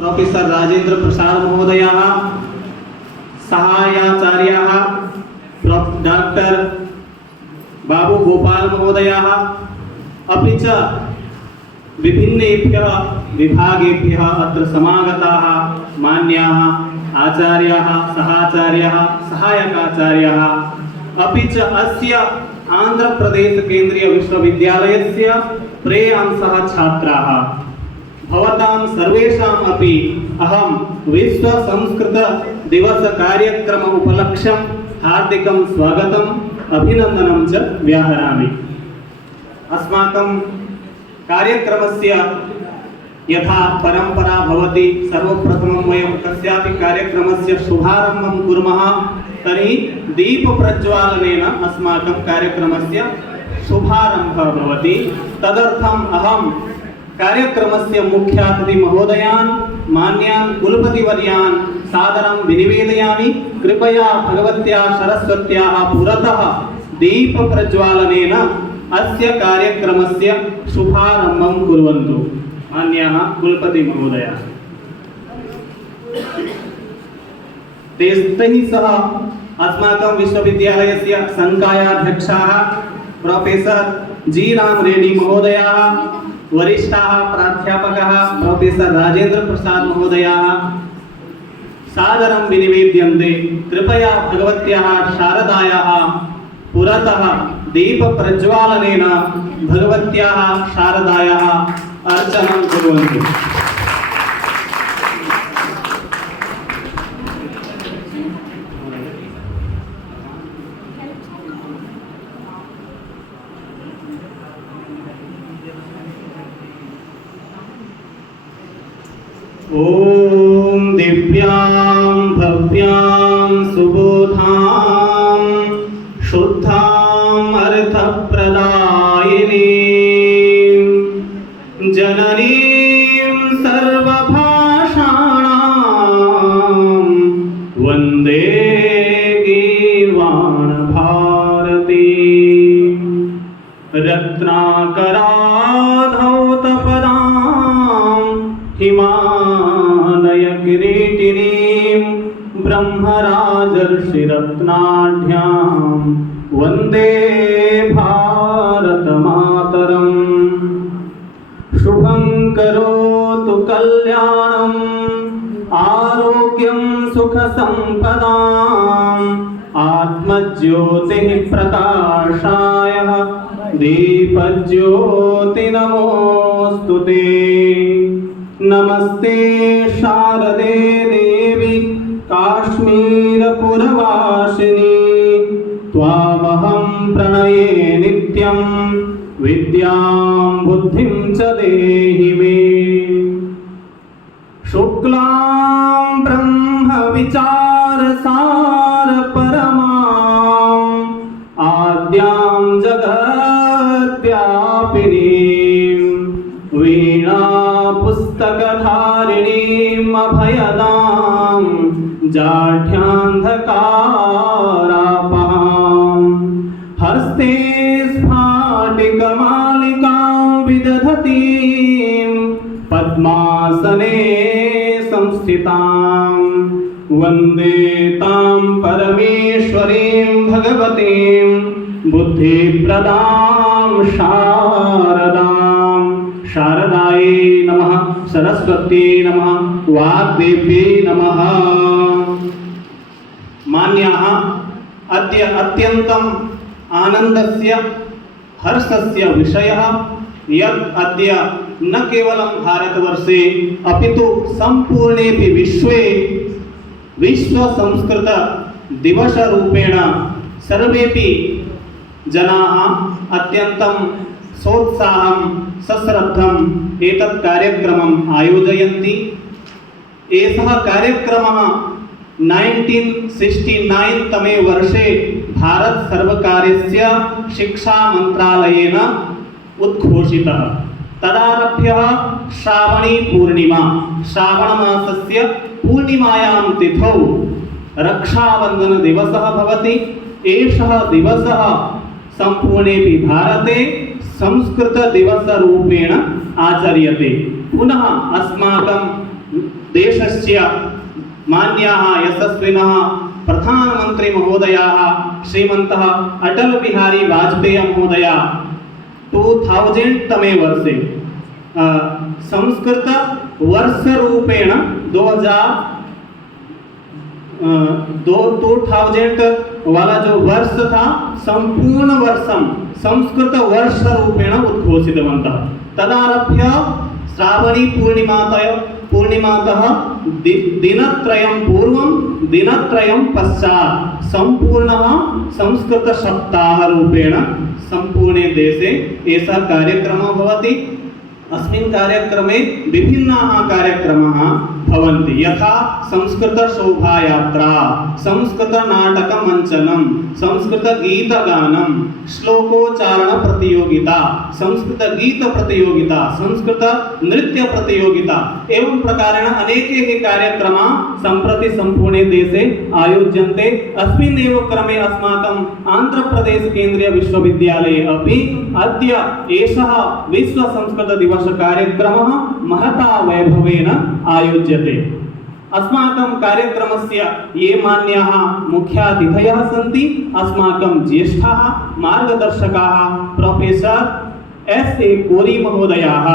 Professor Rajendra Prasad महोदयः, सहायाचार्याः doctor बाबू गोपाल महोदयः, अपि च विभिन्नेभ्यः विभागेभ्यः अत्र समागताः मान्याः आचार्याः, सहाचार्याः, सहायकाचार्याः, अपि च अस्य आंध्र प्रदेश केंद्रीय विश्वविद्यालयस्य प्रेयांसः छात्राः, भवतां सर्वेषाम् अपि अहं विश्व संस्कृत दिवस कार्यक्रम उपलक्ष्यं हार्दिकं स्वागतम् अभिनन्दनं च व्याहरामि। अस्माकं कार्यक्रमस्य यथा परंपरा भवति, सर्वप्रथमं वयं कस्यापि कार्यक्रमस्य शुभारम्भं कुर्मः तर्हि दीप प्रज्वालनेन अस्माकं कार्यक्रमस्य शुभारम्भः भवति। तदर्थम् अहं कार्यक्रमस्य मुख्यातिथि महोदयान्, मान्यान् कुलपतिवर्यान् सादरं विनिवेदयामि। कृपया भगवत्याः सरस्वत्याः पुरतः दीप प्रज्वालनेन अस्य कार्यक्रमस्य शुभारम्भं कुर्वन्तु। मान्याः कुलपति महोदयाः, तैः सह अस्माकं विश्वविद्यालयस्य संकायाध्यक्षाः प्रोफेसर जी राम रेड्डी महोदयाः, वरिष्ठाः प्राध्यापकाः प्रोफेसर राजेंद्र प्रसाद महोदयाः सादरं विनिवेद्यन्ते। कृपया भगवत्याः शारदायाः पुरतः दीप प्रज्वालनेन भगवत्याः शारदायाः अर्चनं कुर्वन्तु। ओम दिव्यां भव्यां सुबोधां शुद्धां अर्थप्रदायिनीं जननीं सर्वभाषाणां वन्दे गीर्वाण भारतीं रत्नाकराधौतपदां हिमालय किरीटिनीं ब्रह्मराजर्षिरत्नाढ्यां वन्दे भारतमातरम्। शुभं करोतु कल्याणम् आरोग्यं सुखसम्पदाम् आत्मज्योतिः प्रकाशाय दीपज्योति नमोऽस्तुते। नमस्ते शारदे देवी काश्मीरपुरवासिनी, त्वामहं प्रणये नित्यं विद्यां बुद्धिं च देहि मे। शुक्लां ब्रह्म विचारसार परमां आद्यां जगद्व्यापिनीं वीणा पुस्तकधारिणीम् अभयदां जाढ्यान्धकारापहां हस्ते स्फाटिकमालिकां विदधतीं पद्मासने संस्थितां वन्दे तां परमेश्वरीं भगवतीं बुद्धिप्रदां शारदां। शारदायै नमः, सरस्वत्यै नमः, वाग्देव्यै नमः। मान्याः, अद्य अत्यन्तम् आनन्दस्य हर्षस्य विषयः यत् अद्य न केवलं भारतवर्षे अपितु सम्पूर्णेऽपि विश्वे विश्व संस्कृत दिवसरूपेण सर्वेपि जनाः अत्यन्तं सोत्साहं सश्रद्धम् एतत् कार्यक्रमम् आयोजयन्ति। एषः कार्यक्रमः 1969 तमे वर्षे भारत सर्वकारस्य शिक्षा मंत्रालयेन उद्घोषितः। तदारभ्य श्रावणी पूर्णिमा, श्रावणमासस्य पूर्णिमायां तिथौ रक्षाबंधन दिवसः भवति। एषः दिवसः सम्पूर्णेऽपि भारते संस्कृत दिवस रूपेण आचर्यते। पुनः अस्माकं देशस्य मान्याः यशस्विनः प्रधानमंत्री महोदयाः श्रीमन्तः अटल बिहारी वाजपेयी महोदया 2000 तमे वर्षे संस्कृत वर्ष रूपेण 2000 वाला जो वर्ष था संपूर्ण वर्षम संस्कृत वर्ष रूपेण उद्घोषितवन्तः। तदारभ्य श्रावणी पूर्णिमातः दिनत्रयं पूर्वं दिनत्रयं पश्चात् संपूर्णः संस्कृत सप्ताह रूपेण संपूर्णे देशे एषः कार्यक्रमः भवति। अस्मिन् कार्यक्रमे विभिन्नाः कार्यक्रमाः भवन्ति, यथा संस्कृत शोभायात्रा, संस्कृत नाटक मंचनम, संस्कृत गीत गानम, श्लोकोच्चारण प्रतियोगिता, संस्कृत गीत प्रतियोगिता, संस्कृत नृत्य प्रतियोगिता एवं प्रकारेण अनेके कार्यक्रमाः सम्प्रति संपूर्णे देशे आयोज्यन्ते। अस्मिन् एव क्रमे अस्माकं आंध्र प्रदेश केंद्रीय विश्वविद्यालये अपि अद्य एषः विश्व संस्कृत दिवस कार्यक्रमः महता वैभवेन आयोज्यते। अस्माकं कार्यक्रमस्य ये मान्याः मुख्यातिथयः सन्ति, अस्माकं ज्येष्ठाः मार्गदर्शकाः प्रोफेसर S.A. कोरी महोदयाः,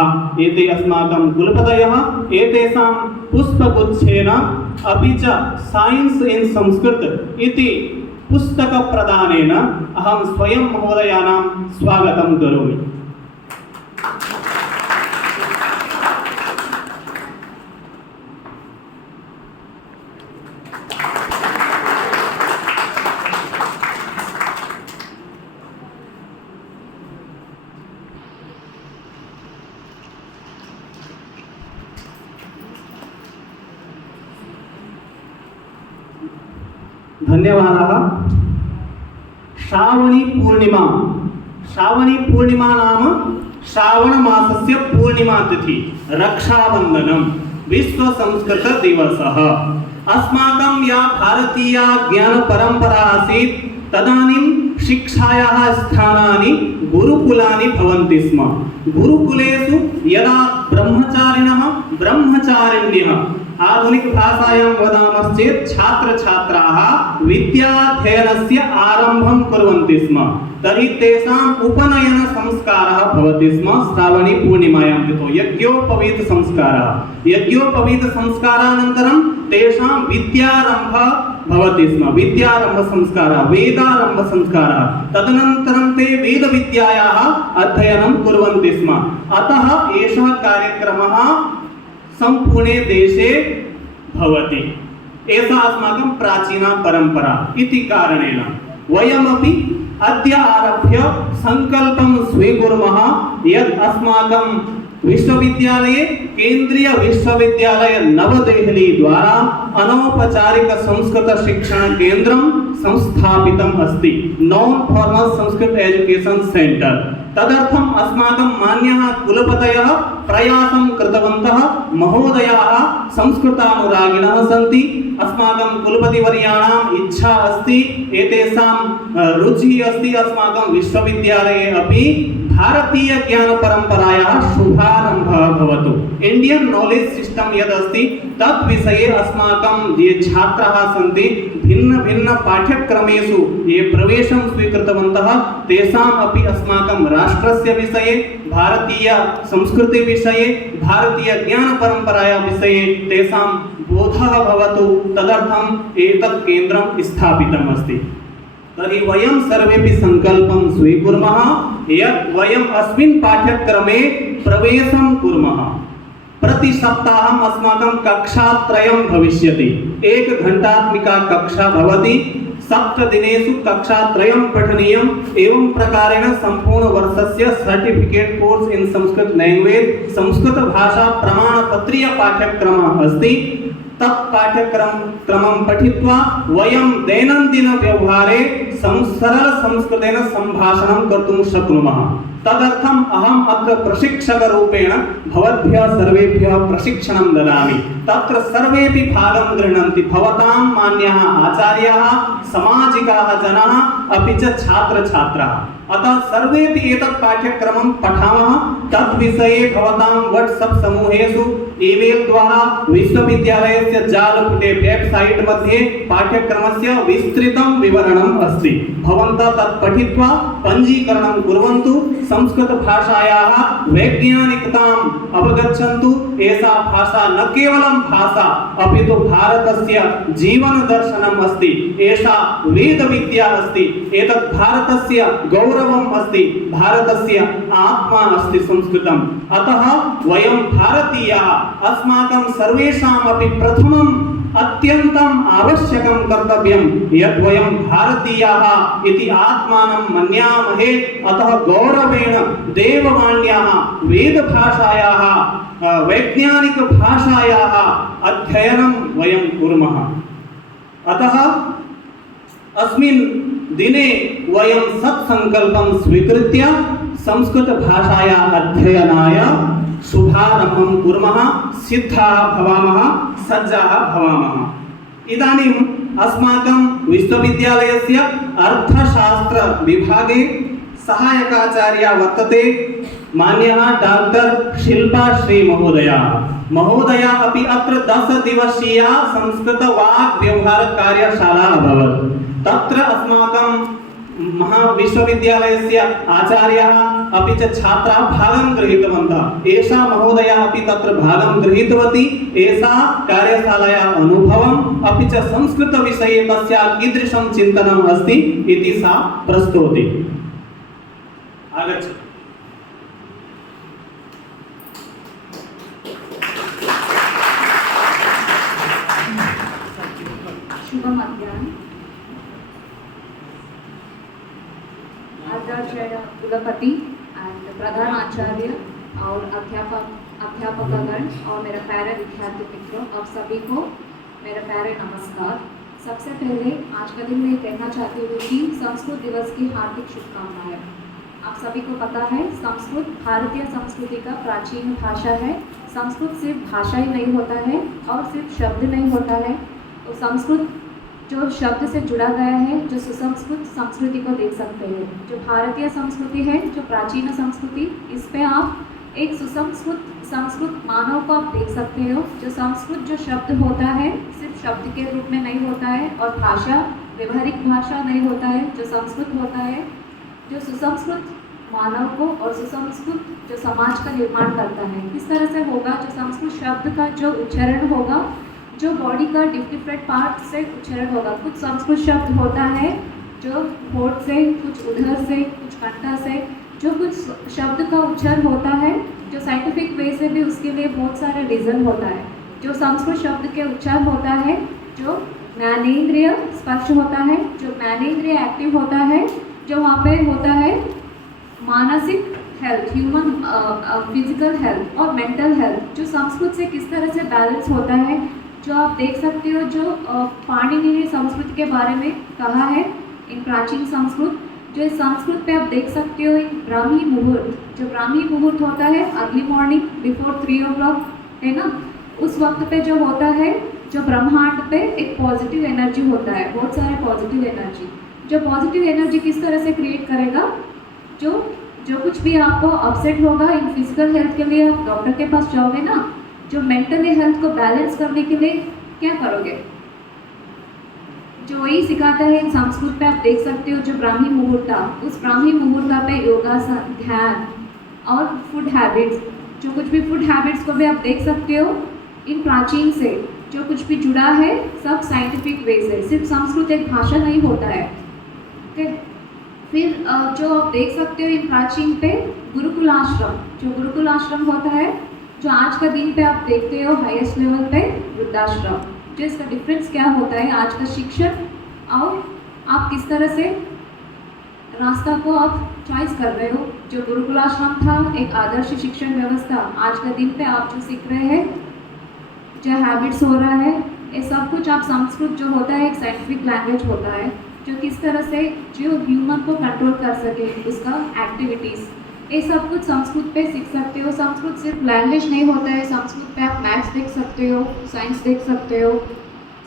एते अस्माकं कुलपतयः। एतेषां पुष्पगुच्छेन अपि च साइंस इन संस्कृत इति पुस्तकप्रदानेन अहं स्वयं महोदयानां स्वागतं करोमि। धन्यवादाः। श्रावणी पूर्णिमा नाम श्रावण मासस्य पूर्णिमा तिथि, रक्षाबंधनम, विश्व संस्कृत दिवसः। अस्माकं या भारतीया ज्ञान परंपरा आसीत् तदानीं शिक्षायाः स्थानानि गुरुकुलानि भवन्ति स्म। गुरुकुलेषु यदा ब्रह्मचारिण्यः आधुनिक भाषायां वदामश्चेत् छात्र छात्राः विद्याध्ययनस्य आरम्भं कुर्वन्ति स्म, तर्हि तेषाम् उपनयन संस्कारः भवति स्म श्रावणी पूर्णिमायां तिथौ। यज्ञोपवीत संस्कारानन्तरं तेषां विद्यारम्भः भवति स्म, विद्यारम्भ संस्कारः, वेदारम्भ संस्कारः। तदनन्तरं ते वेदविद्यायाः अध्ययनं कुर्वन्ति स्म। अतः एषः कार्यक्रमः संपूर्णे देशे भवति। एषा अस्माकं प्राचीना परंपरा इति कारणेन वयमपि अद्य आरभ्य संकल्पं स्वीकुर्मः यत् अस्माकं विश्वविद्यालये केंद्रीय विश्वविद्यालय नवदेहली द्वारा अनौपचारिक संस्कृत शिक्षण केंद्रं संस्थापितम् अस्ति, non formal Sanskrit education centre. तदर्थम् अस्माकं मान्याः कुलपतयः प्रयासं कृतवन्तः, महोदयाः संस्कृतानुरागिणः सन्ति। अस्माकं कुलपतिवर्याणाम् इच्छा अस्ति, एतेषां रुचिः अस्ति अस्माकं विश्वविद्यालये अपि भारतीय ज्ञान परंपरायाः शुभारम्भः भवतु। इंडियन नॉलेज सिस्टम यद् अस्ति तत् विषये अस्माकं ये छात्राः सन्ति भिन्न भिन्न पाठ्यक्रमेषु ये प्रवेशं स्वीकृतवन्तः तेषाम् अपि अस्माकं राष्ट्रस्य विषये, भारतीय संस्कृति विषये, भारतीय ज्ञान परंपरायाः विषये तेषां बोधः भवतु, तदर्थम् एतत् केन्द्रं स्थापितम् अस्ति। तर्हि वयं सर्वेपि संकल्पं स्वीकुर्मः यत् वयम् अस्मिन् पाठ्यक्रमे प्रवेशं कुर्मः। प्रति सप्ताहम् अस्माकं कक्षात्रयं भविष्यति, 1 घण्टात्मिका कक्षा भवति। 7 दिनेषु कक्षात्रयं पठनीयम्। एवं प्रकारेण संपूर्ण वर्षस्य certificate course in Sanskrit language, Sanskrit भाषा प्रमाणपत्रीय पाठ्यक्रमः अस्ति। तत् पाठ्यक्रमं पठित्वा वयं दैनन्दिन व्यवहारे सरल संस्कृतेन सम्भाषणं कर्तुं शक्नुमः। तदर्थम् अहम् अत्र प्रशिक्षकरूपेण भवद्भ्यः सर्वेभ्यः प्रशिक्षणं ददामि। तत्र सर्वेपि भागं गृह्णन्ति, भवतां मान्याः आचार्याः, सामाजिकाः जनाः, अपि च छात्र छात्राः। अतः सर्वेपि एतत् पाठ्यक्रमं पठामः। तद्विषये भवतां WhatsApp समूहेषु ईमेल द्वारा विश्वविद्यालयस्य जालपुटे वेबसाइट मध्ये पाठ्यक्रमस्य विस्तृतं विवरणम् अस्ति। भवन्तः तत् पठित्वा पञ्जीकरणं कुर्वन्तु, संस्कृतभाषायाः वैज्ञानिकताम् अवगच्छन्तु। एषा भाषा न केवलं भाषा अपितु भारतस्य जीवनदर्शनम् अस्ति। एषा वेदविद्या अस्ति। एतत् भारतस्य गौरवम् अस्ति, भारतस्य आत्मा अस्ति संस्कृतम्। अतः वयं भारतीयाः अस्माकं सर्वेषामपि प्रथमम् अत्यन्तम् आवश्यकं कर्तव्यं यत् वयं भारतीयाः इति आत्मानं मन्यामहे। अतः गौरवेण देववाण्याः वेदभाषायाः वैज्ञानिकभाषायाः अध्ययनं वयं कुर्मः। अतः अस्मिन् दिने वयं सत्सङ्कल्पं स्वीकृत्य संस्कृतभाषायाः अध्ययनाय शुभारम्भं कुर्मः, सिद्धाः भवामः, सज्जाः भवामः। इदानीम् अस्माकं विश्वविद्यालयस्य अर्थशास्त्रविभागे सहायकाचार्या वर्तते मान्यः डॉक्टर शिल्पाश्री महोदया। महोदया अपि अत्र 10 दिवसीया संस्कृतवाग्व्यवहार कार्यशाला अभवत्। तत्र अस्माकं महाविश्वविद्यालयस्य आचार्याः अपि च छात्राः भागं गृहीतवन्तः। एषा महोदया अपि तत्र भागं गृहीतवती। एषा कार्यशालायाः अनुभवम् अपि च संस्कृतविषये तस्याः कीदृशं चिन्तनम् अस्ति इति सा प्रस्तौति। आगच्छतु। शुभ मध्याह्न। आचार्य कुलपति एंड प्रधान आचार्य और अध्यापकगण और मेरा प्यारे विद्यार्थी मित्रों, आप सभी को मेरा प्यारे नमस्कार। सबसे पहले आज का दिन मैं कहना चाहती हूँ कि संस्कृत दिवस की हार्दिक शुभकामनाएं। आप सभी को पता है संस्कृत भारतीय संस्कृति का प्राचीन भाषा है। संस्कृत सिर्फ भाषा ही नहीं होता है और सिर्फ शब्द नहीं होता है। तो संस्कृत जो शब्द से जुड़ा गया है, जो सुसंस्कृत संस्कृति को देख सकते हैं। जो भारतीय संस्कृति है, जो प्राचीन संस्कृति, इस पे आप एक संस्कृत मानव को आप देख सकते हो। जो संस्कृत जो शब्द होता है सिर्फ शब्द के रूप में नहीं होता है और भाषा व्यवहारिक भाषा नहीं होता है। जो संस्कृत होता है जो सुसंस्कृत मानव को और सुसंस्कृत जो समाज का निर्माण करता है। किस तरह से होगा? जो संस्कृत शब्द का जो उच्चारण होगा, जो बॉडी का डिफरेंट पार्ट से उच्चारण होगा। कुछ संस्कृत शब्द होता है जो होठ से, कुछ उधर से, कुछ कंठा से, जो कुछ शब्द का उच्चारण होता है जो साइंटिफिक वे से भी उसके लिए बहुत सारे रीज़न होता है। जो संस्कृत शब्द के उच्चारण होता है, जो ज्ञानेंद्रिय स्पर्श होता है, जो ज्ञानेंद्रिय एक्टिव होता है, जो वहाँ पे होता है मानसिक हेल्थ, ह्यूमन फिजिकल हेल्थ और मेंटल हेल्थ, जो संस्कृत से किस तरह से बैलेंस होता है। जो आप देख सकते हो, जो पाणिनि ने संस्कृत के बारे में कहा है इन प्राचीन संस्कृत, जो इस संस्कृत पे आप देख सकते हो इन ब्राह्मी मुहूर्त, जो ब्राह्मी मुहूर्त होता है अर्ली मॉर्निंग बिफोर 3 o'clock, है ना, उस वक्त पे जो होता है, जो ब्रह्मांड पे एक पॉजिटिव एनर्जी होता है, बहुत सारे पॉजिटिव एनर्जी। जो पॉजिटिव एनर्जी किस तरह से क्रिएट करेगा? जो कुछ भी आपको अपसेट होगा इन फिजिकल हेल्थ के लिए आप डॉक्टर के पास जाओगे ना, जो मेंटली हेल्थ को बैलेंस करने के लिए क्या करोगे? जो वही सिखाता है इन संस्कृत पे आप देख सकते हो। जो ब्राह्मी मुहूर्ता, उस ब्राह्मी मुहूर्ता पे योगासन, ध्यान और फूड हैबिट्स, जो कुछ भी फूड हैबिट्स को भी आप देख सकते हो इन प्राचीन से जो कुछ भी जुड़ा है सब साइंटिफिक वे से। सिर्फ संस्कृत एक भाषा नहीं होता है। ओके, फिर जो आप देख सकते हो इन प्राचीन पे गुरुकुल आश्रम, जो गुरुकुल आश्रम होता है, जो आज का दिन पे आप देखते हो हाईएस्ट लेवल पे वृद्धाश्रम। जो इसका डिफरेंस क्या होता है आज का शिक्षण और आप किस तरह से रास्ता को आप चॉइस कर रहे हो। जो गुरुकुल आश्रम था एक आदर्श शिक्षण व्यवस्था, आज का दिन पे आप जो सीख रहे हैं, जो हैबिट्स हो रहा है, ये सब कुछ आप संस्कृत जो होता है एक साइंटिफिक लैंग्वेज होता है जो किस तरह से जो ह्यूमन को कंट्रोल कर सके उसका एक्टिविटीज़, ये सब कुछ संस्कृत पे सीख सकते हो। संस्कृत सिर्फ लैंग्वेज नहीं होता है, संस्कृत पे आप मैथ्स देख सकते हो, साइंस देख सकते हो,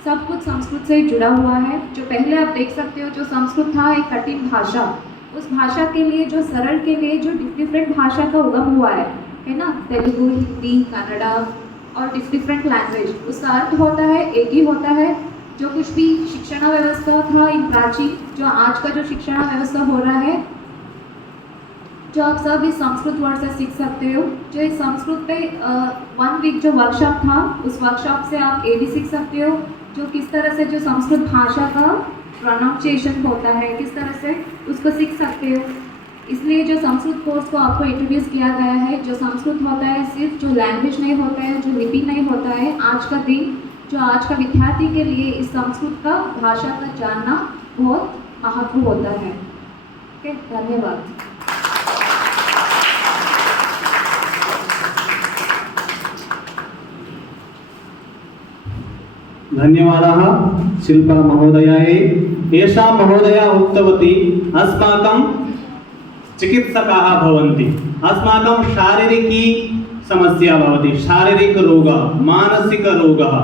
सब कुछ संस्कृत से ही जुड़ा हुआ है। जो पहले आप देख सकते हो जो संस्कृत था एक कठिन भाषा, उस भाषा के लिए जो सरल के लिए जो डिफरेंट भाषा का उगम हुआ है ना, तेलुगु, हिंदी, कन्नड़ा और डिफरेंट लैंग्वेज, उसका अर्थ होता है एक ही होता है। जो कुछ भी शिक्षण व्यवस्था था इन प्राचीन, जो आज का जो शिक्षण व्यवस्था हो रहा है, जो आप सब इस संस्कृत वर्ड से सीख सकते हो। जो इस संस्कृत पे 1 वीक जो वर्कशॉप था, उस वर्कशॉप से आप ये भी सीख सकते हो जो किस तरह से जो संस्कृत भाषा का प्रोनाउंसिएशन होता है, किस तरह से उसको सीख सकते हो। इसलिए जो संस्कृत कोर्स को आपको इंट्रोड्यूस किया गया है, जो संस्कृत होता है सिर्फ जो लैंग्वेज नहीं होता है, जो लिपि नहीं होता है, आज का दिन जो आज का विद्यार्थी के लिए इस संस्कृत का भाषा का जानना बहुत महत्व होता है। ओके, धन्यवाद। धन्यवादाः शिल्पा महोदयायै। एषा महोदया उक्तवती अस्माकं चिकित्सकाः भवन्ति, अस्माकं शारीरिकी समस्या भवति, शारीरिकरोगः, मानसिकरोगः,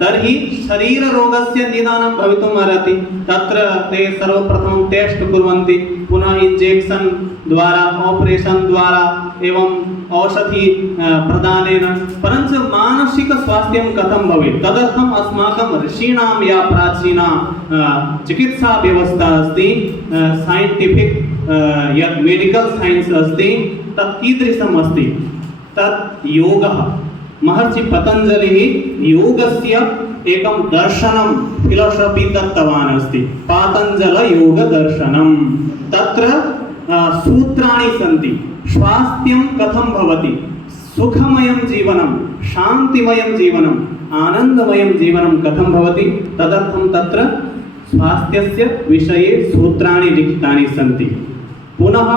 तर्हि शरीररोगस्य निदानं भवितुम् अर्हति। तत्र ते सर्वप्रथमं टेस्ट् कुर्वन्ति, पुनः इंजेक्शन द्वारा, ऑपरेशन द्वारा एवं औषधि प्रदानेन। परञ्च मानसिक स्वास्थ्यं कथं भवेत्, तदर्थम् अस्माकं ऋषीणां या प्राचीना चिकित्सा व्यवस्था अस्ति, साइंटिफिक यत् मेडिकल साइंस अस्ति, तत् कीदृशम् अस्ति, तत् योगः। महर्षि पतञ्जलिः योगस्य एकं दर्शनं फिलोसफी दत्तवान् अस्ति, पातञ्जल योग दर्शनं। तत्र सूत्राणि सन्ति, स्वास्थ्यं कथं भवति, सुखमयं जीवनं, शान्तिमयं जीवनं, आनन्दमयं जीवनं कथं भवति, तदर्थं तत्र स्वास्थ्यस्य विषये सूत्राणि लिखितानि सन्ति। पुनः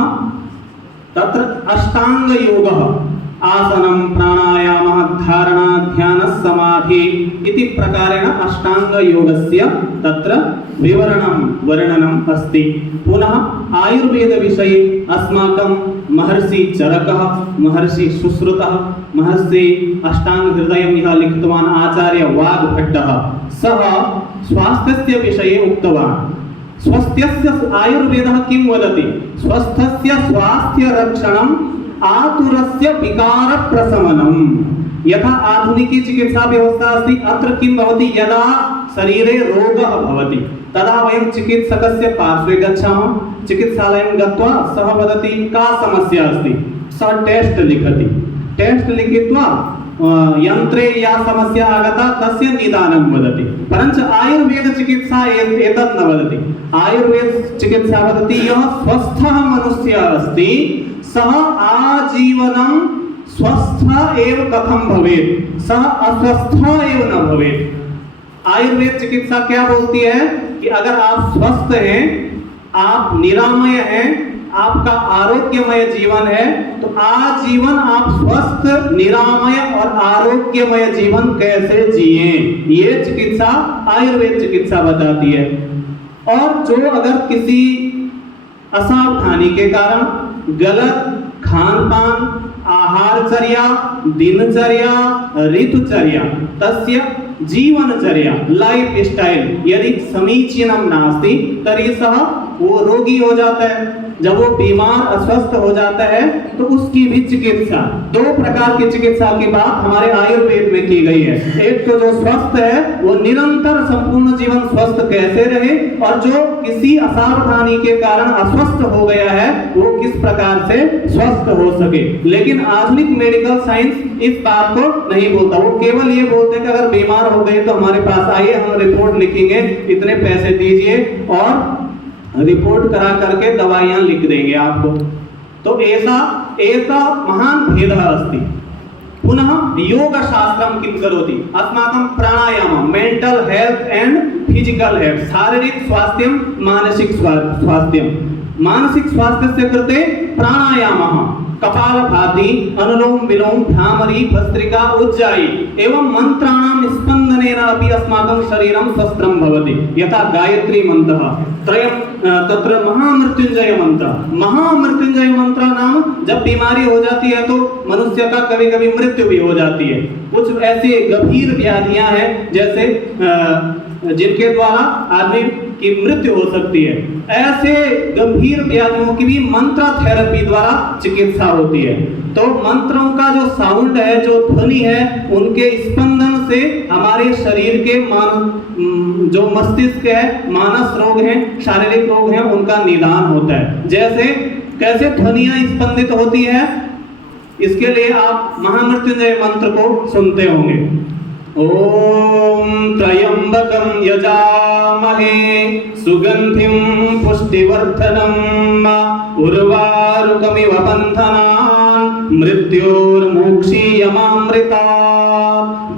तत्र अष्टाङ्गयोगः, आसनं, प्राणायामः, धारणा, ध्यानः, समाधि इति प्रकारेण अष्टाङ्गयोगस्य तत्र वर्णनम् अस्ति। पुनः आयुर्वेदविषये अस्माकं महर्षि चरकः, महर्षि सुश्रुतः, महर्षि अष्टाङ्गहृदयं यः लिखितवान् आचार्य वाग्भट्टः, सः स्वास्थ्यस्य विषये उक्तवान्। स्वस्थस्य आयुर्वेदः किं वदति, स्वस्थस्य स्वास्थ्यरक्षणम्, आतुरस्य विकारप्रशमनम्। यथा आधुनिकी चिकित्सा व्यवस्था अस्ति, अत्र किं भवति, यदा शरीरे रोगः भवति तदा वयं चिकित्सकस्य पार्श्वे गच्छामः, चिकित्सालयं गत्वा सः वदति का समस्या अस्ति, सः टेस्ट् लिखति, टेस्ट् लिखित्वा यन्त्रे या समस्या आगता तस्य निदानं वदति। परञ्च आयुर्वेद चिकित्सा एतत् न वदति। आयुर्वेद चिकित्सा वदति यः स्वस्थः मनुष्यः अस्ति सः आजीवनं स्वस्थ एव कथं भवेत्, सः अस्वस्थ एव न भवेत्। आयुर्वेद चिकित्सा क्या बोलती है कि अगर आप स्वस्थ हैं, आप निरामय हैं, आपका आरोग्यमय जीवन है, तो आजीवन आप स्वस्थ, निरामय और आरोग्यमय जीवन कैसे जिए, ये चिकित्सा आयुर्वेद चिकित्सा बताती है। और जो अगर किसी असावधानी के कारण गलत खान पान, आहारचर्या, दिनचर्या, ऋतुचर्या, तस्य जीवनचर्या, लाइफ स्टाइल यदि समीचीनं नास्ति तर्हि सः वो रोगी हो जाता है। जब वो बीमार अस्वस्थ हो जाता है तो उसकी भी चिकित्सा, 2 प्रकार की चिकित्सा की बात हमारे आयुर्वेद में की गई है। एक तो जो स्वस्थ है वो निरंतर संपूर्ण जीवन स्वस्थ कैसे रहे, और जो किसी असावधानी के कारण अस्वस्थ हो गया है वो किस प्रकार से स्वस्थ हो सके। लेकिन आधुनिक मेडिकल साइंस इस बात को नहीं बोलता, वो केवल ये बोलते हैं कि अगर बीमार हो गए तो हमारे पास आइए, हम रिपोर्ट लिखेंगे, इतने पैसे दीजिए और रिपोर्ट करा करके दवाइयां लिख देंगे आपको। तो ऐसा एक महान भेदः अस्ति। पुनः योग शास्त्रं किं करोति, अस्माकं pranayama, mental health and physical health, शारीरिक स्वास्थ्यं, मानसिक स्वास्थ्यं। मानसिक स्वास्थ्यस्य कृते प्राणायामः, कपालभाति, अनुलोम विलोम, भ्रामरी, भस्त्रिका, उज्जायी एवं मंत्राणां स्पंदनेन अपि अस्माकं शरीरं स्वस्थं भवति। यथा गायत्री मंत्रः, त्रयं तत्र महामृत्युंजय मंत्र। महामृत्युंजय मंत्र नाम जब बीमारी हो जाती है तो मनुष्य का कभी कभी मृत्यु भी हो जाती है। कुछ ऐसी गंभीर व्याधियां हैं जैसे जिनके द्वारा आदमी कि मृत्यु हो सकती है। ऐसे गंभीर व्याधियों की भी मंत्र थेरेपी द्वारा चिकित्सा होती है। तो मंत्रों का जो साउंड है, जो ध्वनि है, उनके स्पंदन से हमारे शरीर के जो मस्तिष्क है, मानस रोग है, शारीरिक रोग है, उनका निदान होता है। जैसे कैसे ध्वनियां स्पंदित होती है, इसके लिए आप महामृत्युंजय मंत्र को सुनते होंगे। ओम त्र्यंबकं यजामहे सुगंधिं पुष्टिवर्धनम् उर्वारुकमिव बन्धनान् मृत्योर्मोक्षीयमामृता।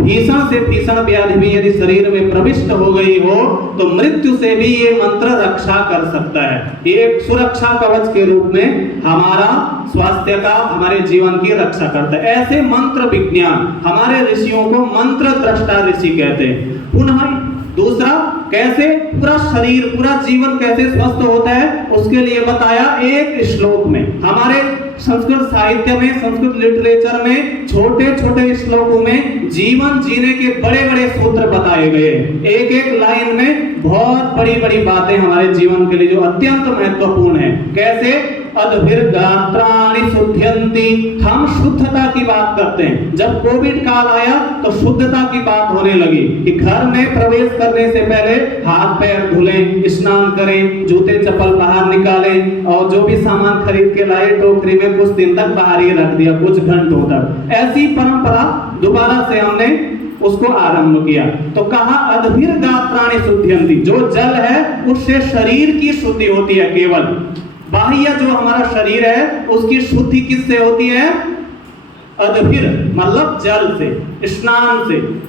भीषण से भीषण व्याधि भी यदि शरीर में प्रविष्ट हो गई हो तो मृत्यु से भी ये मंत्र रक्षा कर सकता है। एक सुरक्षा कवच के रूप में हमारा स्वास्थ्य का, हमारे जीवन की रक्षा करता है। ऐसे मंत्र विज्ञान, हमारे ऋषियों को मंत्र दृष्टा ऋषि कहते हैं। पुनः दूसरा, कैसे पूरा शरीर, पूरा जीवन कैसे स्वस्थ होता है, उसके लिए बताया एक श्लोक में। हमारे संस्कृत साहित्य में, संस्कृत लिटरेचर में छोटे छोटे श्लोकों में जीवन जीने के बड़े बड़े सूत्र बताए गए। एक एक लाइन में बहुत बड़ी बड़ी बातें हमारे जीवन के लिए जो अत्यंत महत्वपूर्ण है। कैसे? अद्भिर्गात्राणि शुद्ध्यन्ति। हम शुद्धता की बात करते हैं। जब कोविड काल आया तो शुद्धता की बात होने लगी कि घर में प्रवेश करने से पहले हाथ पैर धुलें, स्नान करें, जूते चप्पल बाहर निकालें और जो भी सामान खरीद के लाए टोकरी में कुछ दिन तक बाहर ही रख दिया, कुछ घंटों तक। ऐसी परंपरा दोबारा से हमने उसको आरंभ किया। तो कहा अद्भिर्गात्राणि शुद्ध्यन्ति। जो जल है उससे शरीर की शुद्धि होती है। केवल बाह्य जो हमारा शरीर है उसकी शुद्धि किससे होती है? अद्भिर मतलब जल से, स्नान से।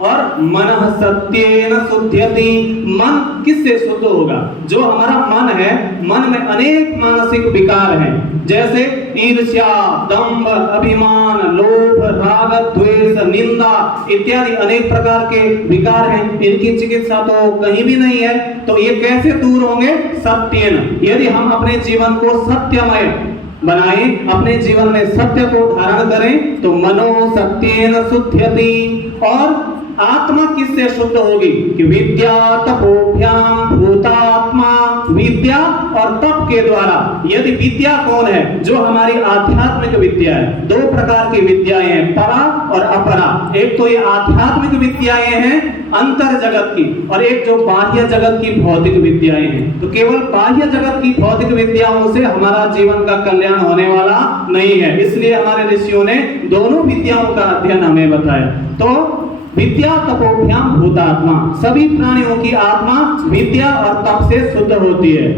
और मनः सत्येन शुद्ध्यति। मन किससे शुद्ध होगा? जो हमारा मन है, मन में अनेक मानसिक विकार हैं, जैसे ईर्ष्या, दंभ, अभिमान, लोभ, राग, द्वेष, निंदा इत्यादि अनेक प्रकार के विकार हैं। इनकी चिकित्सा तो कहीं भी नहीं है। तो ये कैसे दूर होंगे? सत्येन। यदि हम अपने जीवन को सत्यमय बनाए, अपने जीवन में सत्य को धारण करें तो मनो सत्येन शुद्ध्यति। और आत्मा किससे शुद्ध होगी? कि विद्या तपोभ्याम भूतात्मा। विद्या और तप के द्वारा। यदि विद्या कौन है? जो हमारी आध्यात्मिक विद्या है। दो प्रकार की विद्याएं हैं, परा और अपरा। एक तो ये आध्यात्मिक विद्याएं हैं अंतर जगत की, और एक जो बाह्य जगत की भौतिक विद्याएं हैं। तो केवल बाह्य जगत की भौतिक विद्याओं से हमारा जीवन का कल्याण होने वाला नहीं है। इसलिए हमारे ऋषियों ने दोनों विद्याओं का अध्ययन हमें बताया। तो विद्या तपोभ्याम भूतात्मा। सभी प्राणियों की आत्मा विद्या और तप से शुद्ध होती है।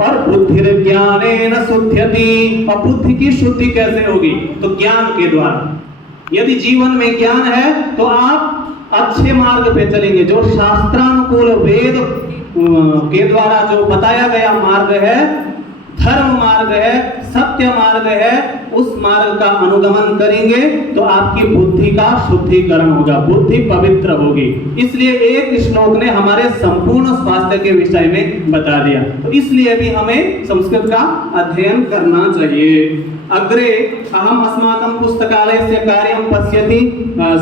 और बुद्धिर्ज्ञानेन शुद्ध्यति। और बुद्धि की शुद्धि कैसे होगी? तो ज्ञान के द्वारा। यदि जीवन में ज्ञान है तो आप अच्छे मार्ग पे चलेंगे। जो शास्त्रानुकूल वेद के द्वारा जो बताया गया मार्ग है, धर्म मार्ग है, सत्य मार्ग है, उस मार्ग का अनुगमन करेंगे तो आपकी बुद्धि का शुद्धिकरण होगा, बुद्धि पवित्र होगी। इसलिए एक श्लोक ने हमारे संपूर्ण स्वास्थ्य के विषय में बता दिया। तो इसलिए भी हमें संस्कृत का अध्ययन करना चाहिए। अग्रे अहम अस्माकं पुस्तकालयस्य कार्यं पश्यति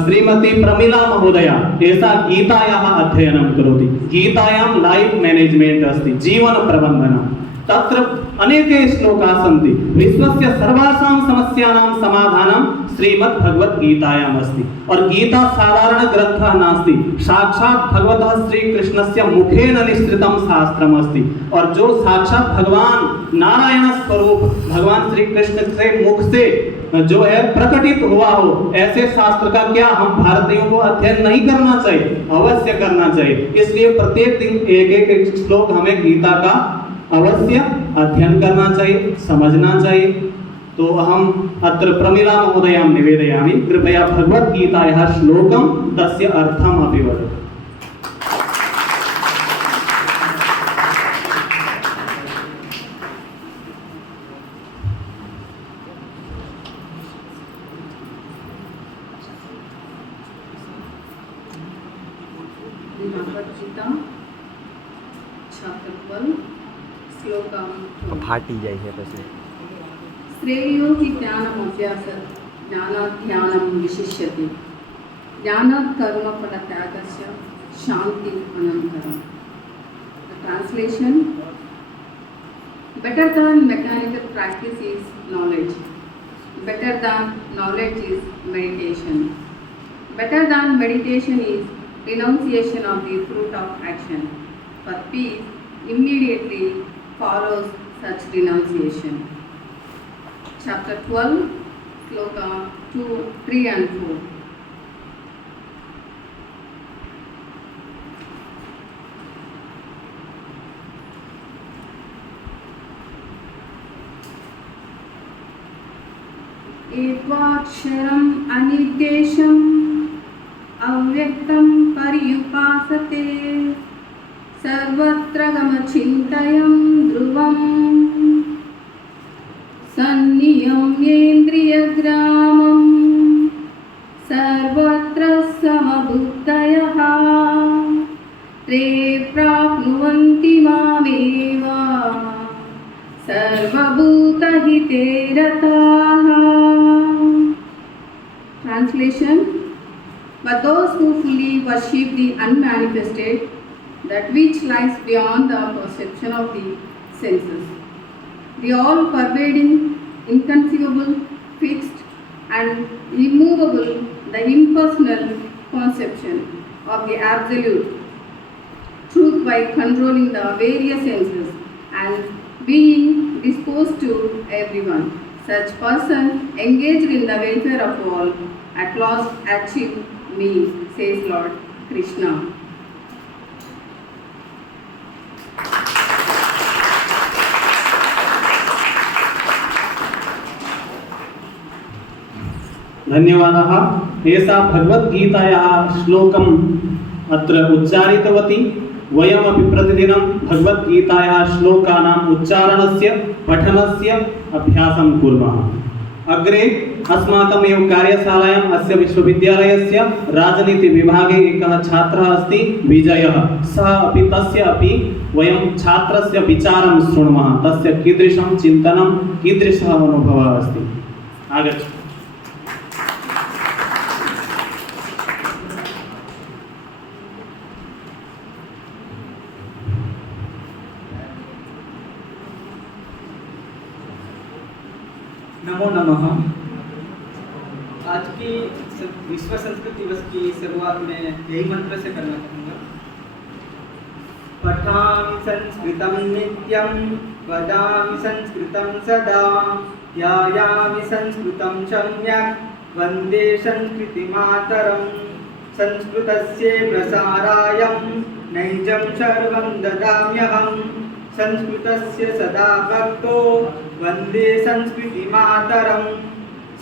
श्रीमती प्रमिला महोदया एषा गीतायाः अध्ययनं करोति। गीतायां लाइफ मैनेजमेंट अस्ति, जीवन प्रबन्धनम्। तत्र अनेके श्लोकाः सन्ति। विश्वस्य सर्वासां समस्यानां समाधानं श्रीमद्भगवद्गीतायाम् अस्ति। और गीता साधारण ग्रन्थः नास्ति, साक्षात् भगवतः श्रीकृष्णस्य मुखेन निःसृतं शास्त्रम् अस्ति। और जो साक्षात् भगवान नारायण स्वरूप भगवान श्री कृष्ण से मुख से जो है प्रकटित हुआ हो, ऐसे शास्त्र का क्या हम भारतीयों को अध्ययन नहीं करना चाहिए? अवश्य करना चाहिए। इसलिए प्रत्येक दिन एक एक श्लोक हमें गीता का अवश्य अध्ययन करना चाहिए, समझना चाहिए। तो अहम अत्र प्रमिला महोदयां निवेदयामि, कृपया भगवद्गीतायाः श्लोकं तस्य अर्थम् अपि वदतु। भगवद्गीता छात्र फाटी जाए है પછી श्रेयो हि ज्ञानमभ्यासात् ज्ञानात् ध्यानं विशिष्यते ज्ञानात् कर्मफलत्यागस्य शान्तिम् अनन्तरम्। Translation: better than mechanical practice is knowledge. Better than knowledge is meditation. Better than meditation is renunciation of the fruit of action. For peace immediately follows such renunciation. Chapter 12, Sloka 2, 3 and 4. एकवाक्षरम् अनिर्देशम् अव्यक्तं पर्युपासते सर्वत्र गमचिन्तयं ध्रुवम् सन्नियम्येन्द्रियग्रामं सर्वत्र समबुद्धयः ते प्राप्नुवन्ति मामेव सर्वभूतहिते रताः. Translation: but those who fully worship the unmanifested, that which lies beyond the perception of the senses, the all-pervading, inconceivable, fixed and immovable, the impersonal conception of the absolute truth by controlling the various senses and being disposed to everyone. Such person engaged in the welfare of all at last achieve me, says Lord Krishna. धन्यवादः। एषा भगवद्गीतायाः श्लोकम् अत्र उच्चारितवती। वयमपि प्रतिदिनं भगवद्गीतायाः श्लोकानाम् उच्चारणस्य पठनस्य अभ्यासं कुर्मः। अग्रे अस्माकम् एव कार्यशालायाम् अस्य विश्वविद्यालयस्य राजनीतिविभागे एकः छात्रः अस्ति विजयः। सः अपि तस्य अपि वयं छात्रस्य विचारं शृणुमः, तस्य कीदृशं चिन्तनं, कीदृशः अनुभवः अस्ति। आगच्छ। नमो नमः। आज की विश्व संस्कृत दिवस की शुरुआत में यही मंत्र से करना चाहूँगा। पठामि संस्कृतं नित्यं वदामि संस्कृतं सदा ध्यायामि संस्कृतं सम्यक् वन्दे संस्कृतिमातरम् संस्कृतस्य प्रसाराय नैजं सर्वं ददाम्यहम् संस्कृतस्य सदा भक्तो वन्दे संस्कृतिमातरम्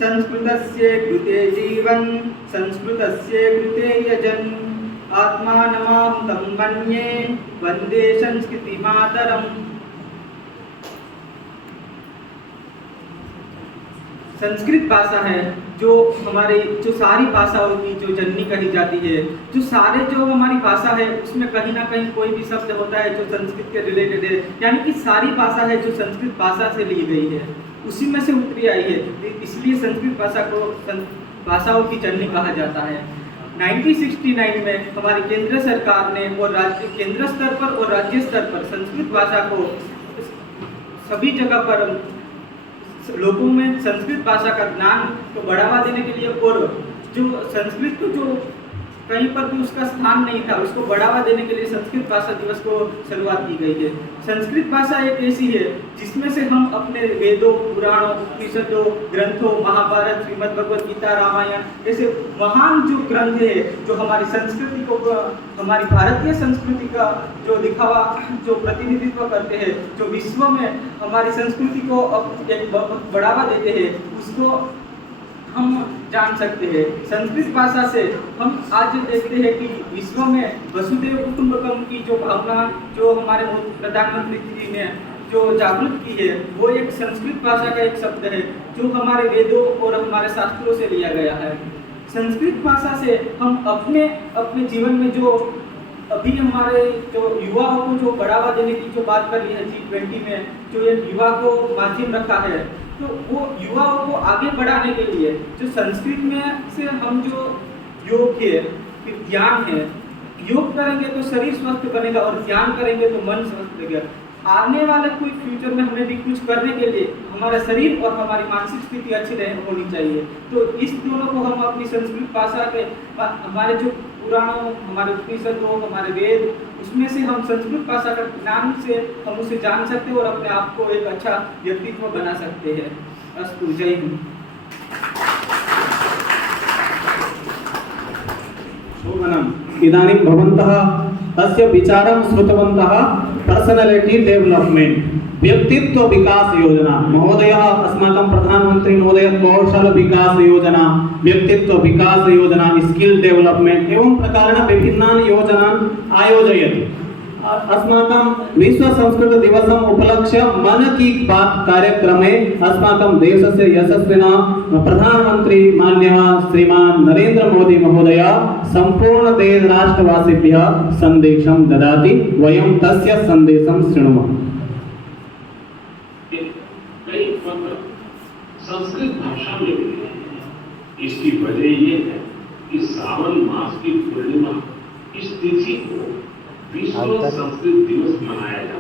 संस्कृतस्य कृते जीवन संस्कृतस्य कृते यजन आत्मानमहं मन्ये वन्दे संस्कृतिमातरम्। संस्कृत भाषा है जो हमारी जो सारी भाषाओं की जो जननी कही जाती है, जो हमारी भाषा है उसमें कहीं ना कहीं कोई भी शब्द होता है जो संस्कृत के रिलेटेड है, यानी कि सारी भाषा है जो संस्कृत भाषा से ली गई है, उसी में से उतरी आई है, इसलिए संस्कृत भाषा को भाषाओं की जननी कहा जाता है। 1969 में हमारी केंद्र सरकार ने और केंद्र स्तर पर और राज्य स्तर पर संस्कृत भाषा को सभी जगह पर लोगों में संस्कृत भाषा का ज्ञान को बढ़ावा देने के लिए और जो संस्कृत को जो कहीं पर भी उसका स्थान नहीं था उसको बढ़ावा देने के लिए संस्कृत भाषा दिवस को शुरुआत की गई है। संस्कृत भाषा एक ऐसी है जिसमें से हम अपने वेदों, पुराणों, उपनिषदों, ग्रंथों, महाभारत, श्रीमद् भगवद गीता, रामायण ऐसे महान जो ग्रंथ है जो हमारी संस्कृति को, हमारी भारतीय संस्कृति का जो दिखावा, जो प्रतिनिधित्व करते हैं, जो विश्व में हमारी संस्कृति को एक बढ़ावा देते हैं, उसको हम जान सकते हैं। संस्कृत भाषा से हम आज देखते हैं कि विश्व में वसुधैव कुटुंबकम की जो भावना जो हमारे प्रधानमंत्री जी ने जो जागृत की है, वो एक संस्कृत भाषा का एक शब्द है जो हमारे वेदों और हमारे शास्त्रों से लिया गया है। संस्कृत भाषा से हम अपने जीवन में जो अभी हमारे जो युवाओं को जो बढ़ावा देने की जो बात कर रही है G20 में, जो ये युवा को माध्यम रखा है, तो वो युवाओं को आगे बढ़ाने के लिए जो संस्कृत में से हम जो योग है, फिर ध्यान है, योग करेंगे तो शरीर स्वस्थ बनेगा और ध्यान करेंगे तो मन स्वस्थ रहेगा। आने वाले कोई फ्यूचर में हमें भी कुछ करने के लिए हमारा शरीर और हमारी मानसिक स्थिति अच्छी होनी चाहिए। तो इस दोनों को हम अपनी संस्कृत भाषा के हमारे जो पुराणों, हमारे उपनिषदों, हमारे वेद, उसमें से हम संस्कृत भाषा का ज्ञान से हम उसे जान सकते हैं और अपने आप को एक अच्छा व्यक्तित्व बना सकते हैं। अस्तु, जय हिंद। शोभनम्। इदानीं भवन्तः तस्य विचारं श्रुतवन्तः। पर्सनालिटी डेवलपमेंट, व्यक्तित्व विकास योजना। महोदयः अस्माकं प्रधानमंत्री महोदय कौशल विकास योजना, व्यक्तित्व विकास योजना, स्किल डेवलपमेंट एवं प्रकारेण विभिन्नान् योजनान् आयोजयति। अस्माकं विश्व संस्कृत दिवसम् उपलक्ष्य मन की बात कार्यक्रमे अस्माकं देशस्य यशस्विनः प्रधानमंत्री माननीय श्रीमान नरेंद्र मोदी महोदय संपूर्ण देश राष्ट्रवासिभ्यः संदेशं ददाति। वयं तस्य संदेशं शृणुमः। कई पत्र संस्कृत भाषा में मिले हैं। इसकी वजह ये है कि सावन मास की पूर्णिमा इस तिथि को विश्व संस्कृत दिवस मनाया जाता है।